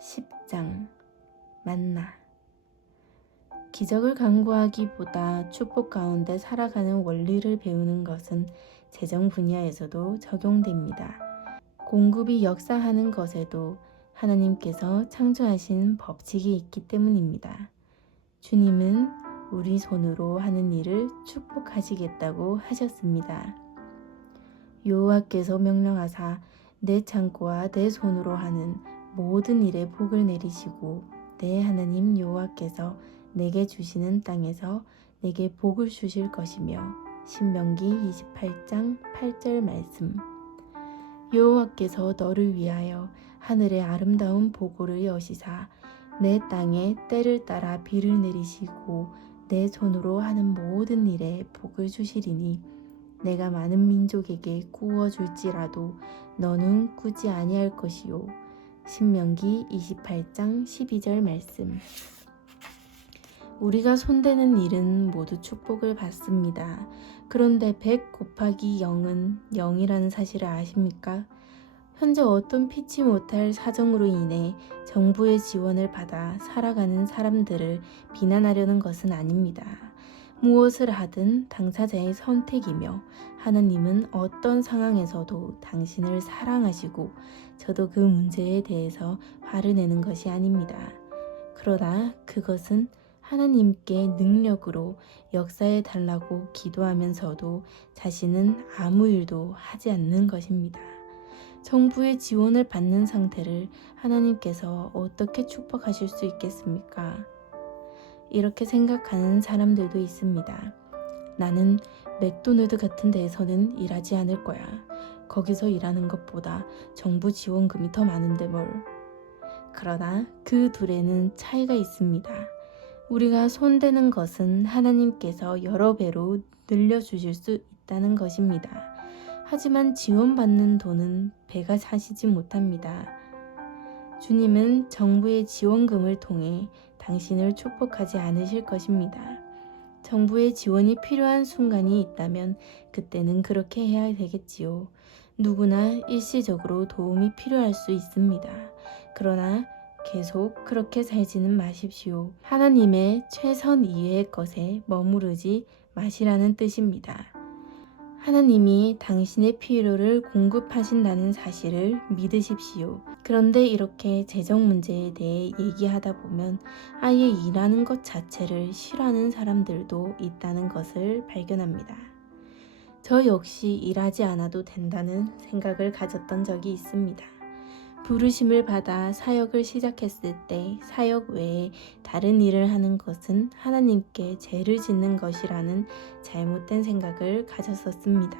10장 만나. 기적을 강구하기보다 축복 가운데 살아가는 원리를 배우는 것은 재정 분야에서도 적용됩니다. 공급이 역사하는 것에도 하나님께서 창조하신 법칙이 있기 때문입니다. 주님은 우리 손으로 하는 일을 축복하시겠다고 하셨습니다. 여호와께서 명령하사 내 창고와 내 손으로 하는 모든 일에 복을 내리시고 내 하나님 여호와께서 내게 주시는 땅에서 내게 복을 주실 것이며. 신명기 28장 8절 말씀. 여호와께서 너를 위하여 하늘의 아름다운 보고를 여시사 내 땅에 때를 따라 비를 내리시고 내 손으로 하는 모든 일에 복을 주시리니 내가 많은 민족에게 구워줄지라도 너는 꾸지 아니할 것이요. 신명기 28장 12절 말씀. 우리가 손대는 일은 모두 축복을 받습니다. 그런데 100 곱하기 0은 0이라는 사실을 아십니까? 현재 어떤 피치 못할 사정으로 인해 정부의 지원을 받아 살아가는 사람들을 비난하려는 것은 아닙니다. 무엇을 하든 당사자의 선택이며 하나님은 어떤 상황에서도 당신을 사랑하시고 저도 그 문제에 대해서 화를 내는 것이 아닙니다. 그러나 그것은 하나님께 능력으로 역사해 달라고 기도하면서도 자신은 아무 일도 하지 않는 것입니다. 정부의 지원을 받는 상태를 하나님께서 어떻게 축복하실 수 있겠습니까? 이렇게 생각하는 사람들도 있습니다. 나는 맥도날드 같은 데에서는 일하지 않을 거야. 거기서 일하는 것보다 정부 지원금이 더 많은데 뭘. 그러나 그 둘에는 차이가 있습니다. 우리가 손대는 것은 하나님께서 여러 배로 늘려주실 수 있다는 것입니다. 하지만 지원받는 돈은 배가 차시지 못합니다. 주님은 정부의 지원금을 통해 당신을 축복하지 않으실 것입니다. 정부의 지원이 필요한 순간이 있다면 그때는 그렇게 해야 되겠지요. 누구나 일시적으로 도움이 필요할 수 있습니다. 그러나 계속 그렇게 살지는 마십시오. 하나님의 최선 이외의 것에 머무르지 마시라는 뜻입니다. 하나님이 당신의 필요를 공급하신다는 사실을 믿으십시오. 그런데 이렇게 재정 문제에 대해 얘기하다 보면 아예 일하는 것 자체를 싫어하는 사람들도 있다는 것을 발견합니다. 저 역시 일하지 않아도 된다는 생각을 가졌던 적이 있습니다. 부르심을 받아 사역을 시작했을 때 사역 외에 다른 일을 하는 것은 하나님께 죄를 짓는 것이라는 잘못된 생각을 가졌었습니다.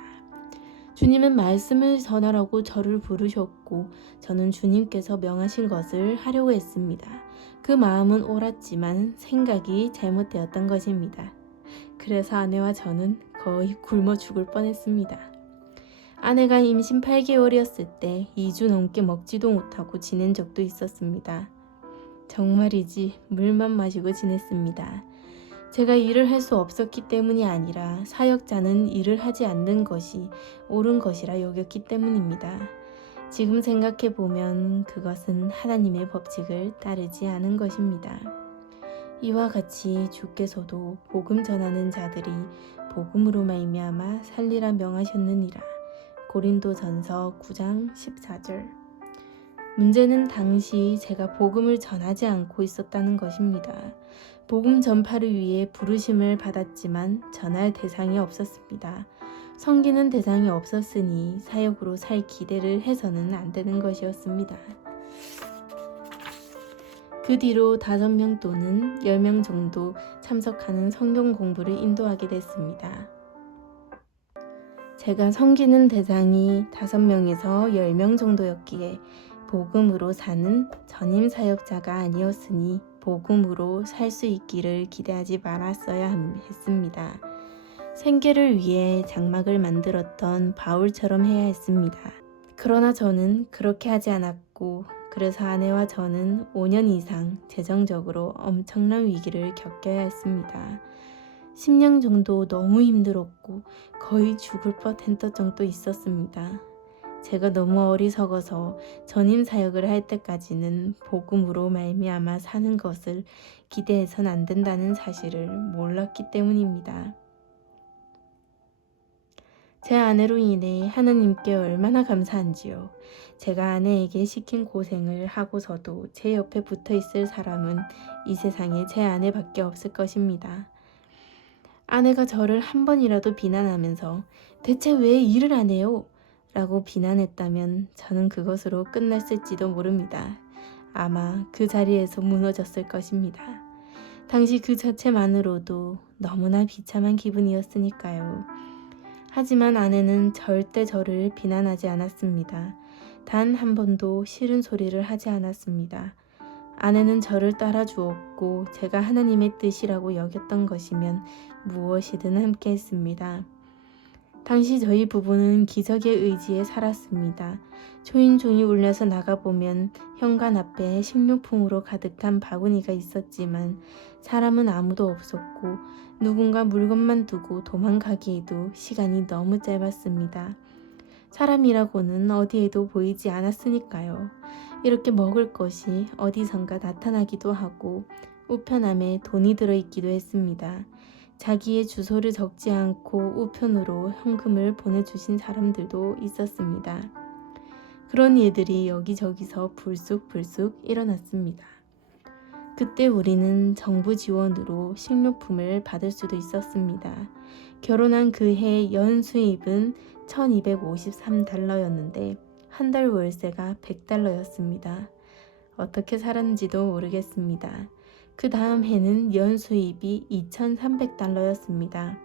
주님은 말씀을 전하라고 저를 부르셨고 저는 주님께서 명하신 것을 하려고 했습니다. 그 마음은 옳았지만 생각이 잘못되었던 것입니다. 그래서 아내와 저는 거의 굶어 죽을 뻔했습니다. 아내가 임신 8개월이었을 때 2주 넘게 먹지도 못하고 지낸 적도 있었습니다. 정말이지 물만 마시고 지냈습니다. 제가 일을 할 수 없었기 때문이 아니라 사역자는 일을 하지 않는 것이 옳은 것이라 여겼기 때문입니다. 지금 생각해보면 그것은 하나님의 법칙을 따르지 않은 것입니다. 이와 같이 주께서도 복음 전하는 자들이 복음으로 말미암아 살리라 명하셨느니라. 고린도전서 9장 14절. 문제는 당시 제가 복음을 전하지 않고 있었다는 것입니다. 복음 전파를 위해 부르심을 받았지만 전할 대상이 없었습니다. 섬기는 대상이 없었으니 사역으로 살 기대를 해서는 안 되는 것이었습니다. 그 뒤로 5명 또는 10명 정도 참석하는 성경 공부를 인도하게 됐습니다. 제가 섬기는 대상이 5명에서 10명 정도였기에 복음으로 사는 전임 사역자가 아니었으니 복음으로 살 수 있기를 기대하지 말았어야 했습니다. 생계를 위해 장막을 만들었던 바울처럼 해야 했습니다. 그러나 저는 그렇게 하지 않았고 그래서 아내와 저는 5년 이상 재정적으로 엄청난 위기를 겪어야 했습니다. 10년 정도 너무 힘들었고 거의 죽을 뻔했던 정도 있었습니다. 제가 너무 어리석어서 전임 사역을 할 때까지는 복음으로 말미암아 사는 것을 기대해선 안 된다는 사실을 몰랐기 때문입니다. 제 아내로 인해 하나님께 얼마나 감사한지요. 제가 아내에게 시킨 고생을 하고서도 제 옆에 붙어 있을 사람은 이 세상에 제 아내밖에 없을 것입니다. 아내가 저를 한 번이라도 비난하면서 대체 왜 일을 안 해요? 라고 비난했다면 저는 그것으로 끝났을지도 모릅니다. 아마 그 자리에서 무너졌을 것입니다. 당시 그 자체만으로도 너무나 비참한 기분이었으니까요. 하지만 아내는 절대 저를 비난하지 않았습니다. 단 한 번도 싫은 소리를 하지 않았습니다. 아내는 저를 따라주었고 제가 하나님의 뜻이라고 여겼던 것이면 무엇이든 함께 했습니다. 당시 저희 부부는 기적의 의지에 살았습니다. 초인종이 울려서 나가보면 현관 앞에 식료품으로 가득한 바구니가 있었지만 사람은 아무도 없었고 누군가 물건만 두고 도망가기에도 시간이 너무 짧았습니다. 사람이라고는 어디에도 보이지 않았으니까요. 이렇게 먹을 것이 어디선가 나타나기도 하고 우편함에 돈이 들어있기도 했습니다. 자기의 주소를 적지 않고 우편으로 현금을 보내주신 사람들도 있었습니다. 그런 일들이 여기저기서 불쑥불쑥 일어났습니다. 그때 우리는 정부 지원으로 식료품을 받을 수도 있었습니다. 결혼한 그 해 연수입은 1253달러였는데 한 달 월세가 100달러였습니다. 어떻게 살았는지도 모르겠습니다. 그 다음 해는 연수입이 2300달러였습니다.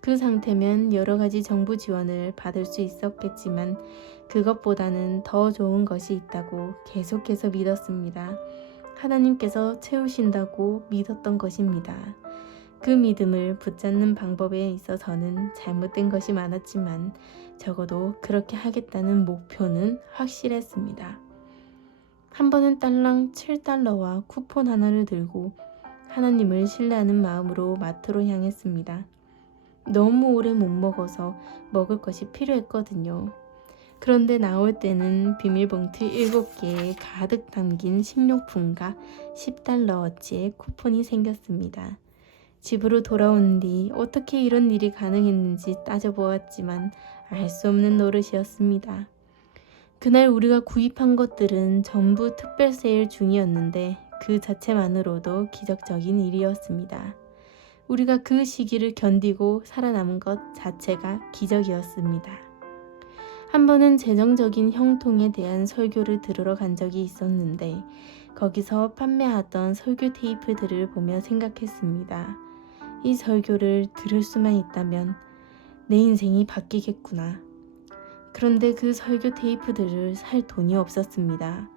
그 상태면 여러 가지 정부 지원을 받을 수 있었겠지만 그것보다는 더 좋은 것이 있다고 계속해서 믿었습니다. 하나님께서 채우신다고 믿었던 것입니다. 그 믿음을 붙잡는 방법에 있어서는 잘못된 것이 많았지만 적어도 그렇게 하겠다는 목표는 확실했습니다. 한 번은 딸랑 7달러와 쿠폰 하나를 들고 하나님을 신뢰하는 마음으로 마트로 향했습니다. 너무 오래 못 먹어서 먹을 것이 필요했거든요. 그런데 나올 때는 비닐봉투 7개에 가득 담긴 식료품과 10달러어치의 쿠폰이 생겼습니다. 집으로 돌아온 뒤 어떻게 이런 일이 가능했는지 따져보았지만 알 수 없는 노릇이었습니다. 그날 우리가 구입한 것들은 전부 특별 세일 중이었는데 그 자체만으로도 기적적인 일이었습니다. 우리가 그 시기를 견디고 살아남은 것 자체가 기적이었습니다. 한 번은 재정적인 형통에 대한 설교를 들으러 간 적이 있었는데 거기서 판매하던 설교 테이프들을 보며 생각했습니다. 이 설교를 들을 수만 있다면 내 인생이 바뀌겠구나. 그런데 그 설교 테이프들을 살 돈이 없었습니다.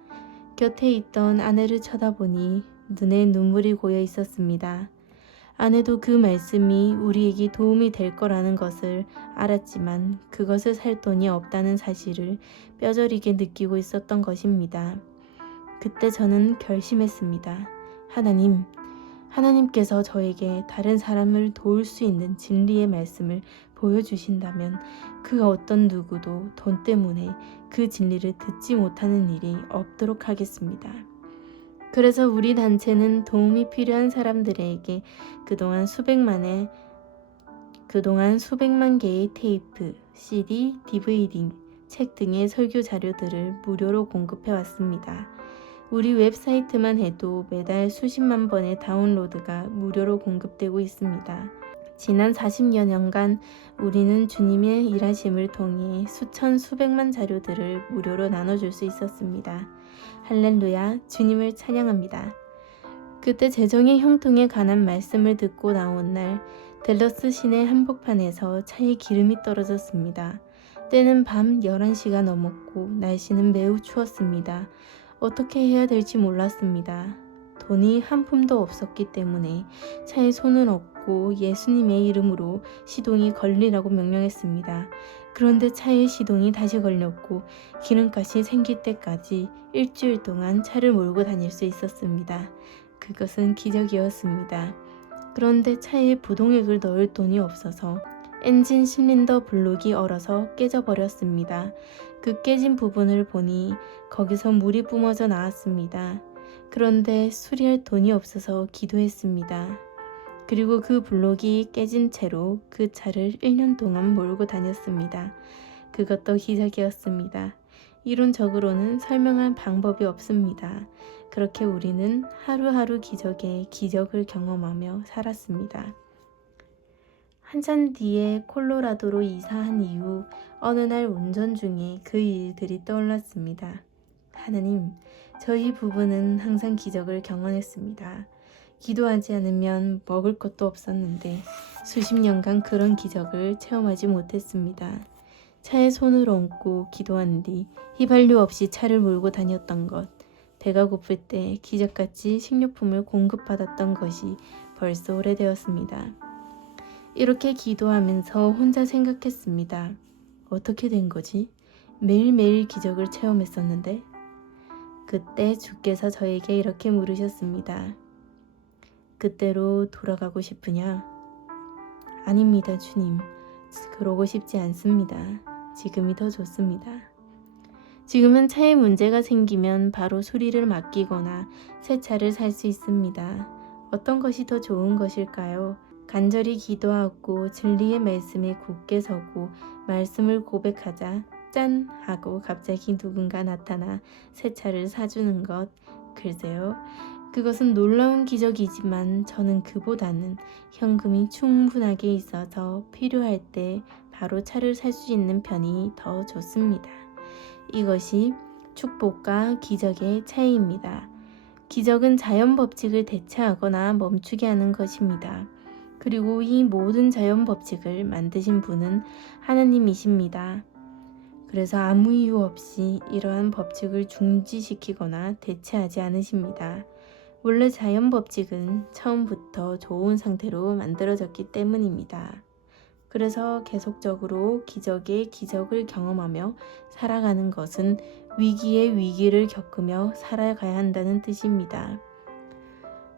곁에 있던 아내를 쳐다보니 눈에 눈물이 고여 있었습니다. 아내도 그 말씀이 우리에게 도움이 될 거라는 것을 알았지만 그것을 살 돈이 없다는 사실을 뼈저리게 느끼고 있었던 것입니다. 그때 저는 결심했습니다. 하나님께서 저에게 다른 사람을 도울 수 있는 진리의 말씀을 보여주신다면 그 어떤 누구도 돈 때문에 그 진리를 듣지 못하는 일이 없도록 하겠습니다. 그래서 우리 단체는 도움이 필요한 사람들에게 그동안 수백만 개의 테이프, CD, DVD, 책 등의 설교 자료들을 무료로 공급해 왔습니다. 우리 웹사이트만 해도 매달 수십만 번의 다운로드가 무료로 공급되고 있습니다. 지난 40여 년간 우리는 주님의 일하심을 통해 수백만 자료들을 무료로 나눠줄 수 있었습니다. 할렐루야, 주님을 찬양합니다. 그때 재정의 형통에 관한 말씀을 듣고 나온 날 댈러스 시내 한복판에서 차에 기름이 떨어졌습니다. 때는 밤 11시가 넘었고 날씨는 매우 추웠습니다. 어떻게 해야 될지 몰랐습니다. 돈이 한 푼도 없었기 때문에 차에 손을 얹고 예수님의 이름으로 시동이 걸리라고 명령했습니다. 그런데 차에 시동이 다시 걸렸고 기름값이 생길 때까지 일주일 동안 차를 몰고 다닐 수 있었습니다. 그것은 기적이었습니다. 그런데 차에 부동액을 넣을 돈이 없어서 엔진 실린더 블록이 얼어서 깨져버렸습니다. 그 깨진 부분을 보니 거기서 물이 뿜어져 나왔습니다. 그런데 수리할 돈이 없어서 기도했습니다. 그리고 그 블록이 깨진 채로 그 차를 1년 동안 몰고 다녔습니다. 그것도 기적이었습니다. 이론적으로는 설명할 방법이 없습니다. 그렇게 우리는 하루하루 기적에 기적을 경험하며 살았습니다. 한참 뒤에 콜로라도로 이사한 이후 어느 날 운전 중에 그 일들이 떠올랐습니다. 하나님, 저희 부부는 항상 기적을 경험했습니다. 기도하지 않으면 먹을 것도 없었는데 수십 년간 그런 기적을 체험하지 못했습니다. 차에 손을 얹고 기도한 뒤 휘발유 없이 차를 몰고 다녔던 것, 배가 고플 때 기적같이 식료품을 공급받았던 것이 벌써 오래되었습니다. 이렇게 기도하면서 혼자 생각했습니다. 어떻게 된 거지? 매일매일 기적을 체험했었는데? 그때 주께서 저에게 이렇게 물으셨습니다. 그때로 돌아가고 싶으냐? 아닙니다, 주님. 그러고 싶지 않습니다. 지금이 더 좋습니다. 지금은 차에 문제가 생기면 바로 수리를 맡기거나 새 차를 살 수 있습니다. 어떤 것이 더 좋은 것일까요? 간절히 기도하고 진리의 말씀에 굳게 서고 말씀을 고백하자 짠! 하고 갑자기 누군가 나타나 새 차를 사주는 것. 글쎄요. 그것은 놀라운 기적이지만 저는 그보다는 현금이 충분하게 있어서 필요할 때 바로 차를 살 수 있는 편이 더 좋습니다. 이것이 축복과 기적의 차이입니다. 기적은 자연 법칙을 대체하거나 멈추게 하는 것입니다. 그리고 이 모든 자연 법칙을 만드신 분은 하나님이십니다. 그래서 아무 이유 없이 이러한 법칙을 중지시키거나 대체하지 않으십니다. 원래 자연 법칙은 처음부터 좋은 상태로 만들어졌기 때문입니다. 그래서 계속적으로 기적의 기적을 경험하며 살아가는 것은 위기의 위기를 겪으며 살아가야 한다는 뜻입니다.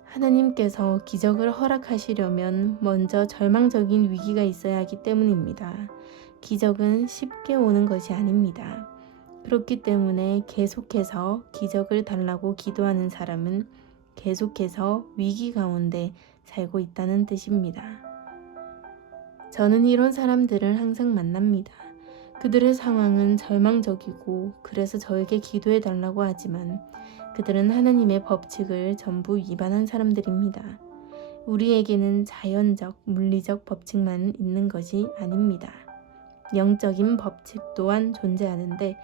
하나님께서 기적을 허락하시려면 먼저 절망적인 위기가 있어야 하기 때문입니다. 기적은 쉽게 오는 것이 아닙니다. 그렇기 때문에 계속해서 기적을 달라고 기도하는 사람은 계속해서 위기 가운데 살고 있다는 뜻입니다. 저는 이런 사람들을 항상 만납니다. 그들의 상황은 절망적이고 그래서 저에게 기도해 달라고 하지만 그들은 하나님의 법칙을 전부 위반한 사람들입니다. 우리에게는 자연적, 물리적 법칙만 있는 것이 아닙니다. 영적인 법칙 또한 존재하는데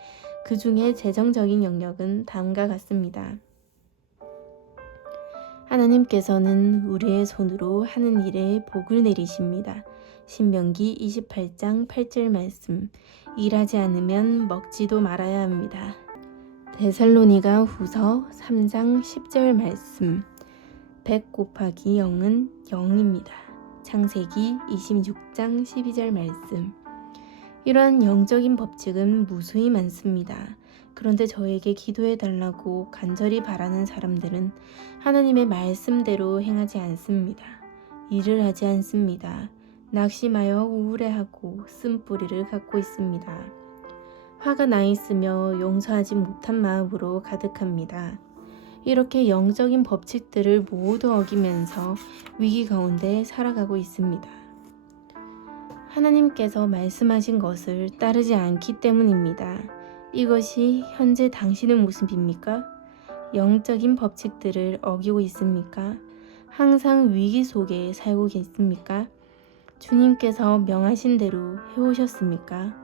그 중에 재정적인 영역은 다음과 같습니다. 하나님께서는 우리의 손으로 하는 일에 복을 내리십니다. 신명기 28장 8절 말씀. 일하지 않으면 먹지도 말아야 합니다. 데살로니가 후서 3장 10절 말씀. 100 곱하기 0은 0입니다. 창세기 26장 12절 말씀. 이러한 영적인 법칙은 무수히 많습니다. 그런데 저에게 기도해 달라고 간절히 바라는 사람들은 하나님의 말씀대로 행하지 않습니다. 일을 하지 않습니다. 낙심하여 우울해하고 쓴뿌리를 갖고 있습니다. 화가 나 있으며 용서하지 못한 마음으로 가득합니다. 이렇게 영적인 법칙들을 모두 어기면서 위기 가운데 살아가고 있습니다. 하나님께서 말씀하신 것을 따르지 않기 때문입니다. 이것이 현재 당신의 모습입니까? 영적인 법칙들을 어기고 있습니까? 항상 위기 속에 살고 계십니까? 주님께서 명하신 대로 해오셨습니까?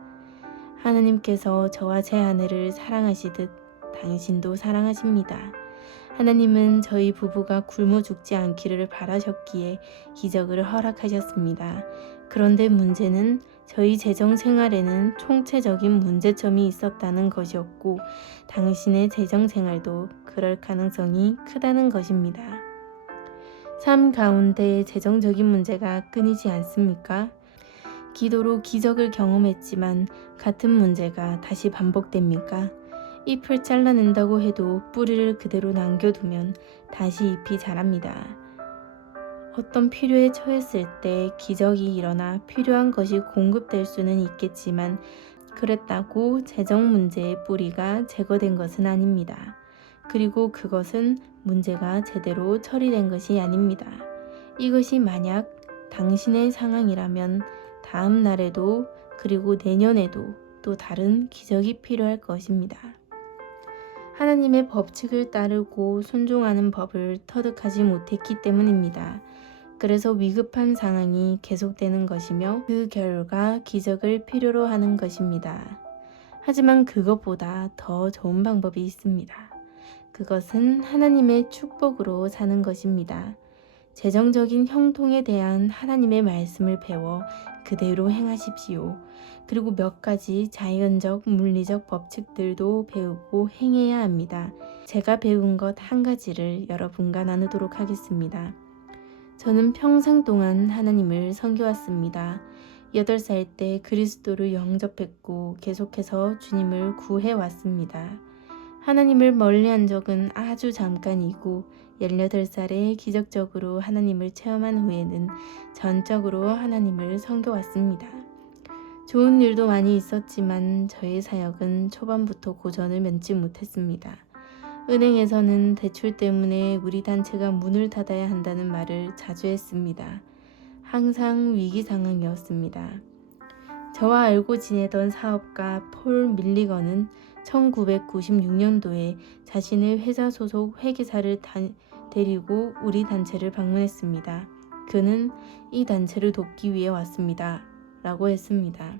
하나님께서 저와 제 아내를 사랑하시듯 당신도 사랑하십니다. 하나님은 저희 부부가 굶어 죽지 않기를 바라셨기에 기적을 허락하셨습니다. 그런데 문제는 저희 재정 생활에는 총체적인 문제점이 있었다는 것이었고 당신의 재정 생활도 그럴 가능성이 크다는 것입니다. 삶 가운데 재정적인 문제가 끊이지 않습니까? 기도로 기적을 경험했지만 같은 문제가 다시 반복됩니까? 잎을 잘라낸다고 해도 뿌리를 그대로 남겨두면 다시 잎이 자랍니다. 어떤 필요에 처했을 때 기적이 일어나 필요한 것이 공급될 수는 있겠지만 그랬다고 재정 문제의 뿌리가 제거된 것은 아닙니다. 그리고 그것은 문제가 제대로 처리된 것이 아닙니다. 이것이 만약 당신의 상황이라면 다음 날에도 그리고 내년에도 또 다른 기적이 필요할 것입니다. 하나님의 법칙을 따르고 순종하는 법을 터득하지 못했기 때문입니다. 그래서 위급한 상황이 계속되는 것이며 그 결과 기적을 필요로 하는 것입니다. 하지만 그것보다 더 좋은 방법이 있습니다. 그것은 하나님의 축복으로 사는 것입니다. 재정적인 형통에 대한 하나님의 말씀을 배워 그대로 행하십시오. 그리고 몇 가지 자연적, 물리적 법칙들도 배우고 행해야 합니다. 제가 배운 것 한 가지를 여러분과 나누도록 하겠습니다. 저는 평생 동안 하나님을 섬겨왔습니다. 8살 때 그리스도를 영접했고 계속해서 주님을 구해왔습니다. 하나님을 멀리한 적은 아주 잠깐이고 18살에 기적적으로 하나님을 체험한 후에는 전적으로 하나님을 섬겨왔습니다. 좋은 일도 많이 있었지만 저의 사역은 초반부터 고전을 면치 못했습니다. 은행에서는 대출 때문에 우리 단체가 문을 닫아야 한다는 말을 자주 했습니다. 항상 위기 상황이었습니다. 저와 알고 지내던 사업가 폴 밀리건은 1996년도에 자신의 회사 소속 회계사를 데리고 우리 단체를 방문했습니다. 그는 이 단체를 돕기 위해 왔습니다. 라고 했습니다.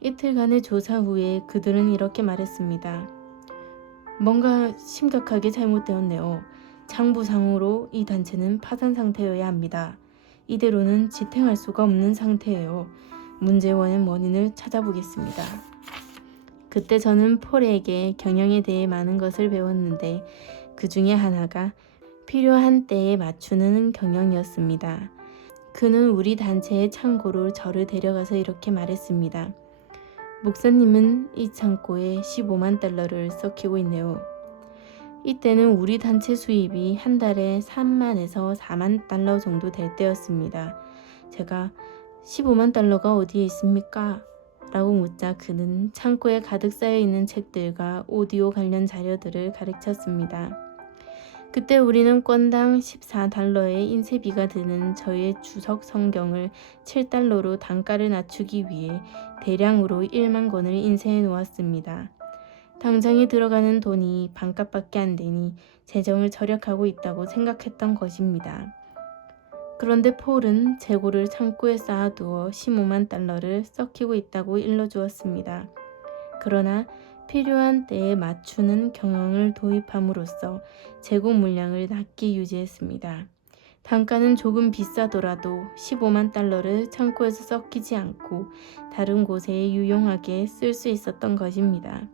이틀간의 조사 후에 그들은 이렇게 말했습니다. 뭔가 심각하게 잘못되었네요. 장부상으로 이 단체는 파산 상태여야 합니다. 이대로는 지탱할 수가 없는 상태예요. 문제의 원인을 찾아보겠습니다. 그때 저는 폴에게 경영에 대해 많은 것을 배웠는데 그 중에 하나가 필요한 때에 맞추는 경영이었습니다. 그는 우리 단체의 창고로 저를 데려가서 이렇게 말했습니다. 목사님은 이 창고에 15만 달러를 썩히고 있네요. 이때는 우리 단체 수입이 한 달에 3만에서 4만 달러 정도 될 때였습니다. 제가 15만 달러가 어디에 있습니까? 라고 묻자 그는 창고에 가득 쌓여있는 책들과 오디오 관련 자료들을 가르쳤습니다. 그때 우리는 건당 14달러의 인쇄비가 드는 저의 주석 성경을 7달러로 단가를 낮추기 위해 대량으로 1만 권을 인쇄해 놓았습니다. 당장에 들어가는 돈이 반값밖에 안 되니 재정을 절약하고 있다고 생각했던 것입니다. 그런데 폴은 재고를 창고에 쌓아두어 15만 달러를 썩히고 있다고 일러주었습니다. 그러나 필요한 때에 맞추는 경영을 도입함으로써 재고 물량을 낮게 유지했습니다. 단가는 조금 비싸더라도 15만 달러를 창고에서 썩히지 않고 다른 곳에 유용하게 쓸 수 있었던 것입니다.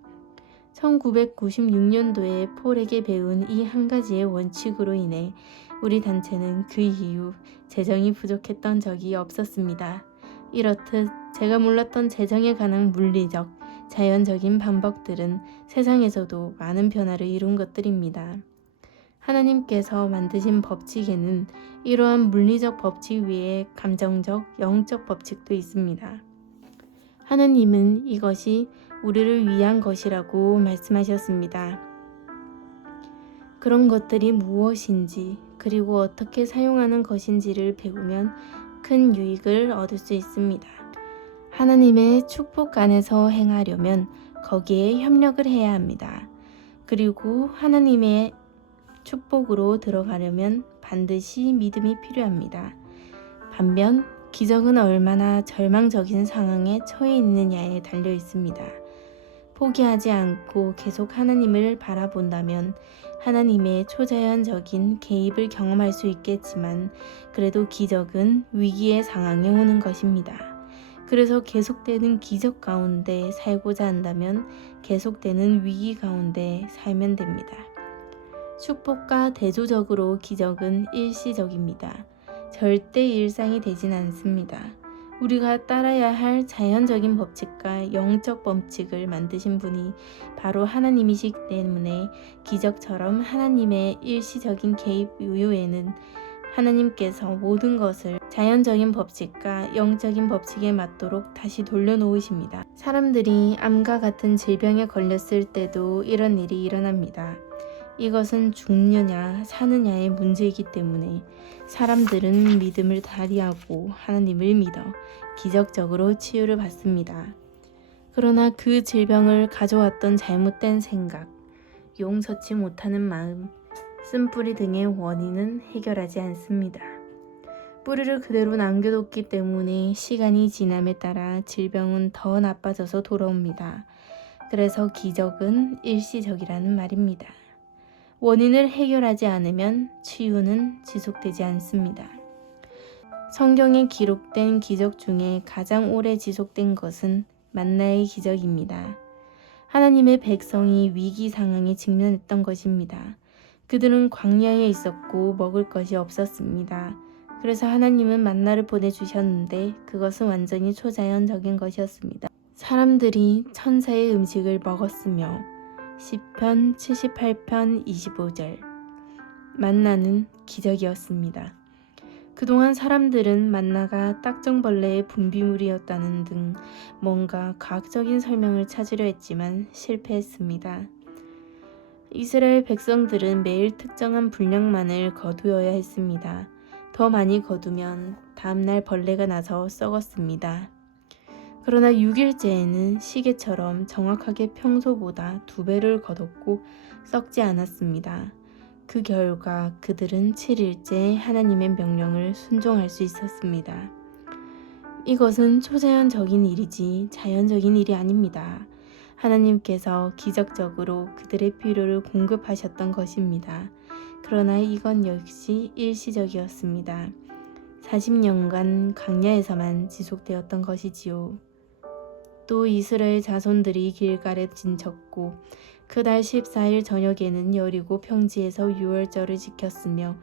1996년도에 폴에게 배운 이 한 가지의 원칙으로 인해 우리 단체는 그 이후 재정이 부족했던 적이 없었습니다. 이렇듯 제가 몰랐던 재정에 관한 물리적, 자연적인 방법들은 세상에서도 많은 변화를 이룬 것들입니다. 하나님께서 만드신 법칙에는 이러한 물리적 법칙 외에 감정적, 영적 법칙도 있습니다. 하나님은 이것이 우리를 위한 것이라고 말씀하셨습니다. 그런 것들이 무엇인지 그리고 어떻게 사용하는 것인지를 배우면 큰 유익을 얻을 수 있습니다. 하나님의 축복 안에서 행하려면 거기에 협력을 해야 합니다. 그리고 하나님의 축복으로 들어가려면 반드시 믿음이 필요합니다. 반면 기적은 얼마나 절망적인 상황에 처해 있느냐에 달려 있습니다. 포기하지 않고 계속 하나님을 바라본다면 하나님의 초자연적인 개입을 경험할 수 있겠지만 그래도 기적은 위기의 상황에 오는 것입니다. 그래서 계속되는 기적 가운데 살고자 한다면 계속되는 위기 가운데 살면 됩니다. 축복과 대조적으로 기적은 일시적입니다. 절대 일상이 되진 않습니다. 우리가 따라야 할 자연적인 법칙과 영적 법칙을 만드신 분이 바로 하나님이시기 때문에 기적처럼 하나님의 일시적인 개입 이후에는 하나님께서 모든 것을 잘 자연적인 법칙과 영적인 법칙에 맞도록 다시 돌려놓으십니다. 사람들이 암과 같은 질병에 걸렸을 때도 이런 일이 일어납니다. 이것은 죽느냐 사느냐의 문제이기 때문에 사람들은 믿음을 발휘하고 하나님을 믿어 기적적으로 치유를 받습니다. 그러나 그 질병을 가져왔던 잘못된 생각, 용서치 못하는 마음, 쓴뿌리 등의 원인은 해결하지 않습니다. 뿌리를 그대로 남겨뒀기 때문에 시간이 지남에 따라 질병은 더 나빠져서 돌아옵니다. 그래서 기적은 일시적이라는 말입니다. 원인을 해결하지 않으면 치유는 지속되지 않습니다. 성경에 기록된 기적 중에 가장 오래 지속된 것은 만나의 기적입니다. 하나님의 백성이 위기 상황에 직면했던 것입니다. 그들은 광야에 있었고 먹을 것이 없었습니다. 그래서 하나님은 만나를 보내주셨는데 그것은 완전히 초자연적인 것이었습니다. 사람들이 천사의 음식을 먹었으며 시편 78편 25절 만나는 기적이었습니다. 그동안 사람들은 만나가 딱정벌레의 분비물이었다는 등 뭔가 과학적인 설명을 찾으려 했지만 실패했습니다. 이스라엘 백성들은 매일 특정한 분량만을 거두어야 했습니다. 더 많이 거두면 다음날 벌레가 나서 썩었습니다. 그러나 6일째에는 시계처럼 정확하게 평소보다 2배를 거뒀고 썩지 않았습니다. 그 결과 그들은 7일째 하나님의 명령을 순종할 수 있었습니다. 이것은 초자연적인 일이지 자연적인 일이 아닙니다. 하나님께서 기적적으로 그들의 필요를 공급하셨던 것입니다. 그러나 이건 역시 일시적이었습니다. 40년간 광야에서만 지속되었던 것이지요. 또 이스라엘 자손들이 길갈에 진쳤고 그달 14일 저녁에는 여리고 평지에서 유월절을 지켰으며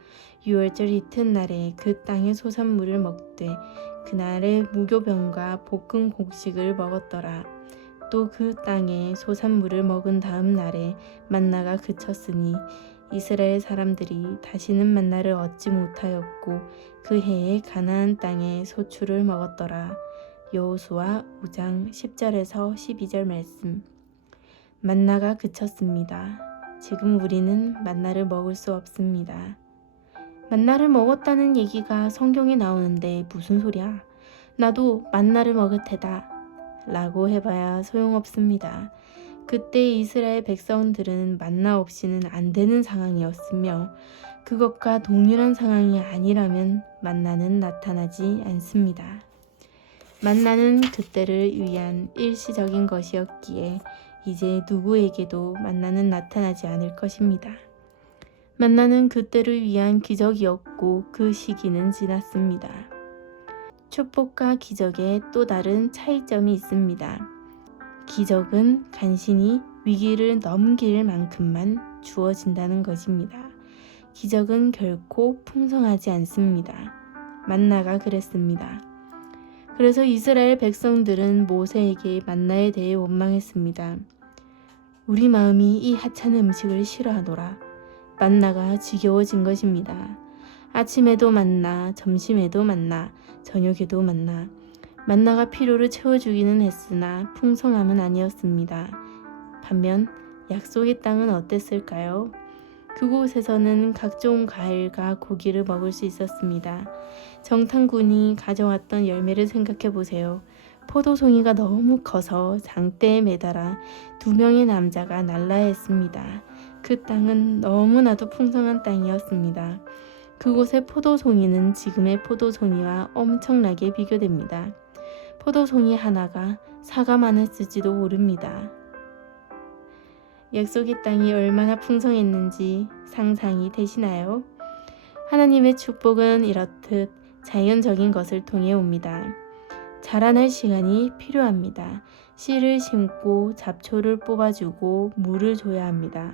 유월절 이튿날에 그 땅의 소산물을 먹되 그날에 무교병과 볶은 곡식을 먹었더라. 또 그 땅의 소산물을 먹은 다음 날에 만나가 그쳤으니 이스라엘 사람들이 다시는 만나를 얻지 못하였고 그 해에 가나안 땅의 소출을 먹었더라. 여호수아 5장 10절에서 12절 말씀. 만나가 그쳤습니다. 지금 우리는 만나를 먹을 수 없습니다. 만나를 먹었다는 얘기가 성경에 나오는데 무슨 소리야? 나도 만나를 먹을 테다 라고 해봐야 소용없습니다. 그때 이스라엘 백성들은 만나 없이는 안 되는 상황이었으며 그것과 동일한 상황이 아니라면 만나는 나타나지 않습니다. 만나는 그때를 위한 일시적인 것이었기에 이제 누구에게도 만나는 나타나지 않을 것입니다. 만나는 그때를 위한 기적이었고 그 시기는 지났습니다. 축복과 기적에 또 다른 차이점이 있습니다. 기적은 간신히 위기를 넘길 만큼만 주어진다는 것입니다. 기적은 결코 풍성하지 않습니다. 만나가 그랬습니다. 그래서 이스라엘 백성들은 모세에게 만나에 대해 원망했습니다. 우리 마음이 이 하찮은 음식을 싫어하노라. 만나가 지겨워진 것입니다. 아침에도 만나, 점심에도 만나, 저녁에도 만나. 만나가 필요를 채워주기는 했으나 풍성함은 아니었습니다. 반면 약속의 땅은 어땠을까요? 그곳에서는 각종 과일과 고기를 먹을 수 있었습니다. 정탐꾼이 가져왔던 열매를 생각해 보세요. 포도송이가 너무 커서 장대에 매달아 2명의 남자가 날라야 했습니다. 그 땅은 너무나도 풍성한 땅이었습니다. 그곳의 포도송이는 지금의 포도송이와 엄청나게 비교됩니다. 포도송이 하나가 사과만을 쓸지도 모릅니다. 약속의 땅이 얼마나 풍성했는지 상상이 되시나요? 하나님의 축복은 이렇듯 자연적인 것을 통해 옵니다. 자라날 시간이 필요합니다. 씨를 심고 잡초를 뽑아주고 물을 줘야 합니다.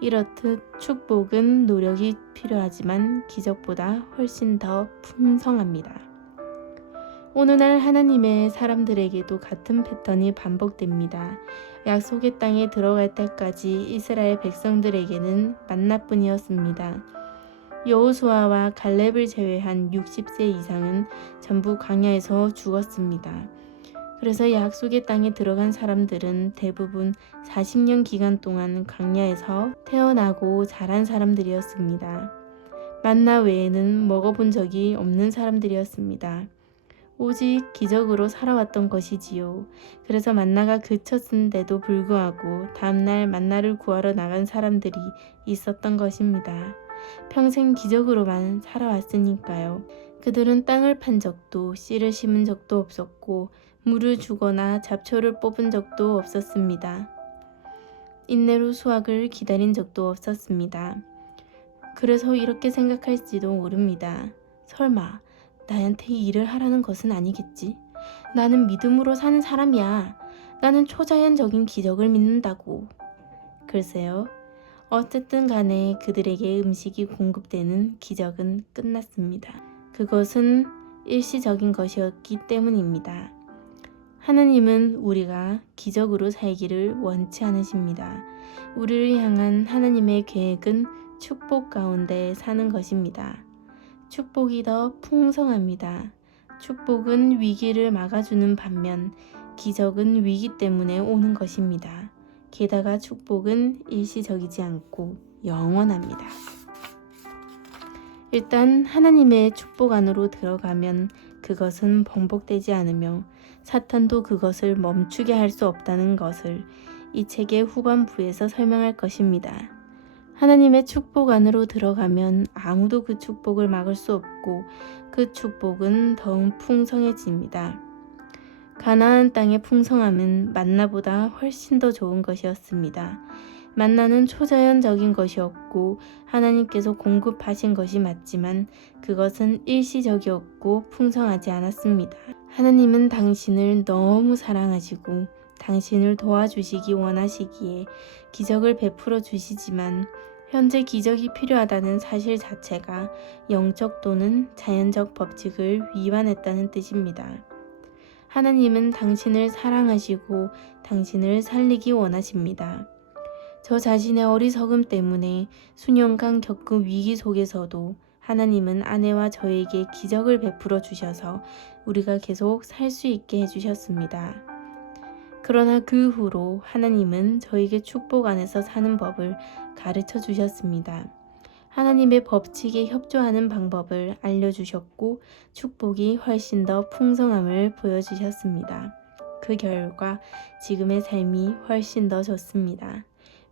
이렇듯 축복은 노력이 필요하지만 기적보다 훨씬 더 풍성합니다. 오늘날 하나님의 사람들에게도 같은 패턴이 반복됩니다. 약속의 땅에 들어갈 때까지 이스라엘 백성들에게는 만나뿐이었습니다. 여호수아와 갈렙을 제외한 60세 이상은 전부 광야에서 죽었습니다. 그래서 약속의 땅에 들어간 사람들은 대부분 40년 기간 동안 광야에서 태어나고 자란 사람들이었습니다. 만나 외에는 먹어본 적이 없는 사람들이었습니다. 오직 기적으로 살아왔던 것이지요. 그래서 만나가 그쳤는데도 불구하고 다음날 만나를 구하러 나간 사람들이 있었던 것입니다. 평생 기적으로만 살아왔으니까요. 그들은 땅을 판 적도 씨를 심은 적도 없었고 물을 주거나 잡초를 뽑은 적도 없었습니다. 인내로 수확을 기다린 적도 없었습니다. 그래서 이렇게 생각할지도 모릅니다. 설마 나한테 이 일을 하라는 것은 아니겠지? 나는 믿음으로 사는 사람이야. 나는 초자연적인 기적을 믿는다고. 글쎄요. 어쨌든 간에 그들에게 음식이 공급되는 기적은 끝났습니다. 그것은 일시적인 것이었기 때문입니다. 하나님은 우리가 기적으로 살기를 원치 않으십니다. 우리를 향한 하나님의 계획은 축복 가운데 사는 것입니다. 축복이 더 풍성합니다. 축복은 위기를 막아주는 반면 기적은 위기 때문에 오는 것입니다. 게다가 축복은 일시적이지 않고 영원합니다. 일단 하나님의 축복 안으로 들어가면 그것은 번복되지 않으며 사탄도 그것을 멈추게 할 수 없다는 것을 이 책의 후반부에서 설명할 것입니다. 하나님의 축복 안으로 들어가면 아무도 그 축복을 막을 수 없고 그 축복은 더욱 풍성해집니다. 가나안 땅의 풍성함은 만나보다 훨씬 더 좋은 것이었습니다. 만나는 초자연적인 것이었고 하나님께서 공급하신 것이 맞지만 그것은 일시적이었고 풍성하지 않았습니다. 하나님은 당신을 너무 사랑하시고 당신을 도와주시기 원하시기에 기적을 베풀어 주시지만 현재 기적이 필요하다는 사실 자체가 영적 또는 자연적 법칙을 위반했다는 뜻입니다. 하나님은 당신을 사랑하시고 당신을 살리기 원하십니다. 저 자신의 어리석음 때문에 수년간 겪은 위기 속에서도 하나님은 아내와 저에게 기적을 베풀어 주셔서 우리가 계속 살 수 있게 해주셨습니다. 그러나 그 후로 하나님은 저에게 축복 안에서 사는 법을 가르쳐 주셨습니다. 하나님의 법칙에 협조하는 방법을 알려주셨고 축복이 훨씬 더 풍성함을 보여주셨습니다. 그 결과 지금의 삶이 훨씬 더 좋습니다.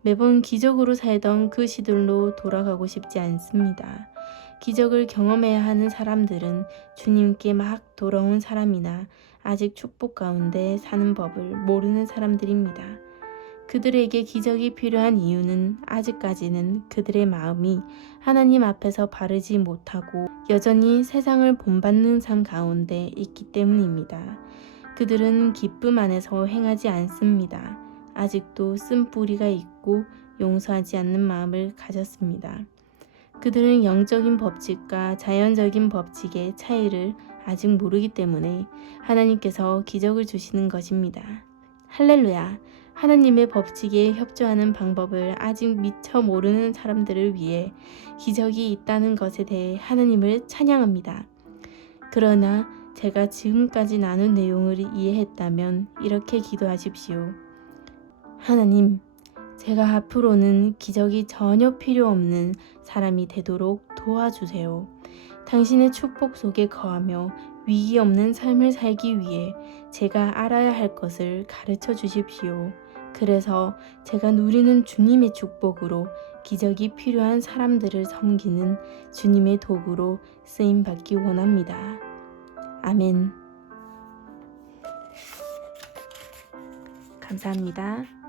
매번 기적으로 살던 그 시들로 돌아가고 싶지 않습니다. 기적을 경험해야 하는 사람들은 주님께 막 돌아온 사람이나 아직 축복 가운데 사는 법을 모르는 사람들입니다. 그들에게 기적이 필요한 이유는 아직까지는 그들의 마음이 하나님 앞에서 바르지 못하고 여전히 세상을 본받는 삶 가운데 있기 때문입니다. 그들은 기쁨 안에서 행하지 않습니다. 아직도 쓴뿌리가 있고 용서하지 않는 마음을 가졌습니다. 그들은 영적인 법칙과 자연적인 법칙의 차이를 아직 모르기 때문에 하나님께서 기적을 주시는 것입니다. 할렐루야! 하나님의 법칙에 협조하는 방법을 아직 미처 모르는 사람들을 위해 기적이 있다는 것에 대해 하나님을 찬양합니다. 그러나 제가 지금까지 나눈 내용을 이해했다면 이렇게 기도하십시오. 하나님, 제가 앞으로는 기적이 전혀 필요 없는 사람이 되도록 도와주세요. 당신의 축복 속에 거하며 위기 없는 삶을 살기 위해 제가 알아야 할 것을 가르쳐 주십시오. 그래서 제가 누리는 주님의 축복으로 기적이 필요한 사람들을 섬기는 주님의 도구로 쓰임받기 원합니다. 아멘. 감사합니다.